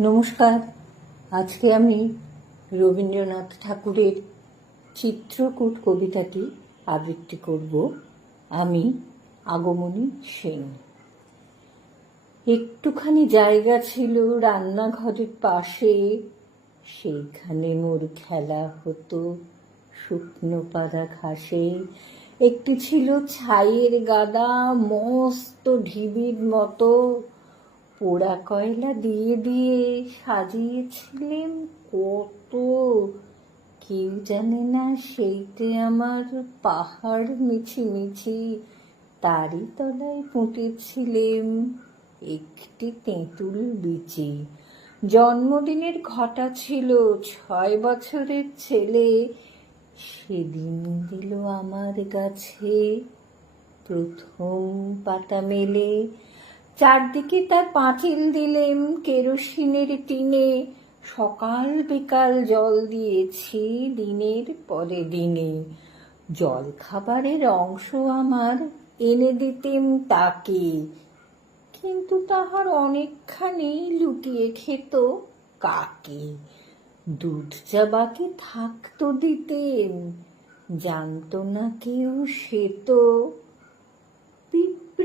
নমস্কার। আজকে আমি রবীন্দ্রনাথ ঠাকুরের চিত্রকূট কবিতাটি আবৃত্তি করব। আমি আগমনী সেন। একটুখানি জায়গা ছিল রান্নাঘরের পাশে সেইখানে মোর খেলা হতো শুকনো পাড়া ঘাসে। একটি ছিল ছাইয়ের গাদা, মস্ত ঢিবির মতো। পোড়া কয়লা দিয়ে দিয়ে সাজিয়েছিলেন কত? কেউ জানে না সেইতে আমার পাহাড় মিছিমিছি, তারই তলায় পুঁতেছিলেম একটি তেঁতুল বিচি জন্মদিনের ঘটা ছিল, ছয় বছরের ছেলে, সেদিন দিল আমার কাছে প্রথম পাতা মেলে। চারদিকে তার পাঁচিল দিলেম কেরোসিনের টিনে। সকাল বিকাল জল দিয়েছি দিনের পরে দিনে। জল খাবারের অংশ আমার এনে দিতেম তাকে। কিন্তু তাহার অনেকখানি লুটিয়ে খেত কাকে। দুধ চা বাকি থাকতো দিতেন, জানতো না কেউ সে তো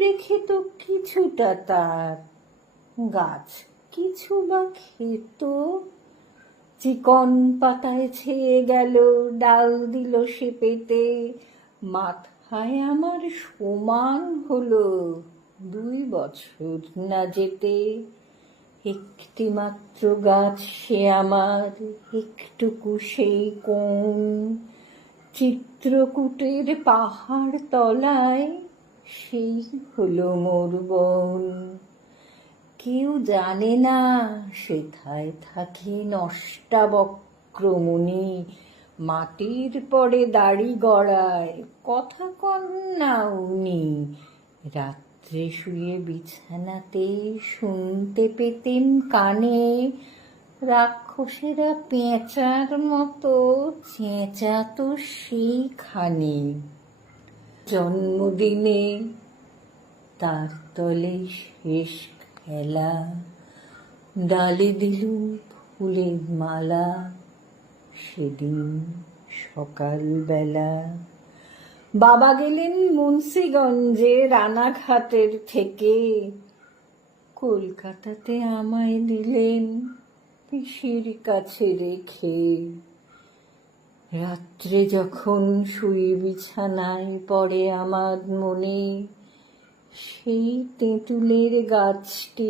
পিঁপড়ে তো কিছুটা তার। গাছ কিছু বা খেত চিকন পাতায় ছেয়ে গেল, ডাল দিল সে পেতে মাথায় আমার সমান হলো দুই বছর না যেতে। একটি মাত্র গাছ সে আমার, একটুকু সেই কোণ। চিত্রকূটের পাহাড় তলায় সেই হলো মোর বোন। কেউ জানে না সেথায় থাকে নষ্টা বক্রমণি মাটির পরে দাড়ি গড়ায় কথা কন না উনি। রাত্রে শুয়ে বিছানাতে শুনতে পেতেন কানে রাক্ষসেরা পেঁচার মতো চেঁচাতো সেইখানে। জন্মদিনে তার তলে শেষ খেলা। ডালে দিলুম ফুলের মালা, সেদিন সকালবেলা। বাবা গেলেন মুন্সিগঞ্জে রানাঘাটের থেকে। কলকাতাতে আমায় দিলেন পিসির কাছে রেখে। রাত্রে যখন শুয়ে বিছানায় পড়ে আমার মনে সেই তেঁতুলের গাছটি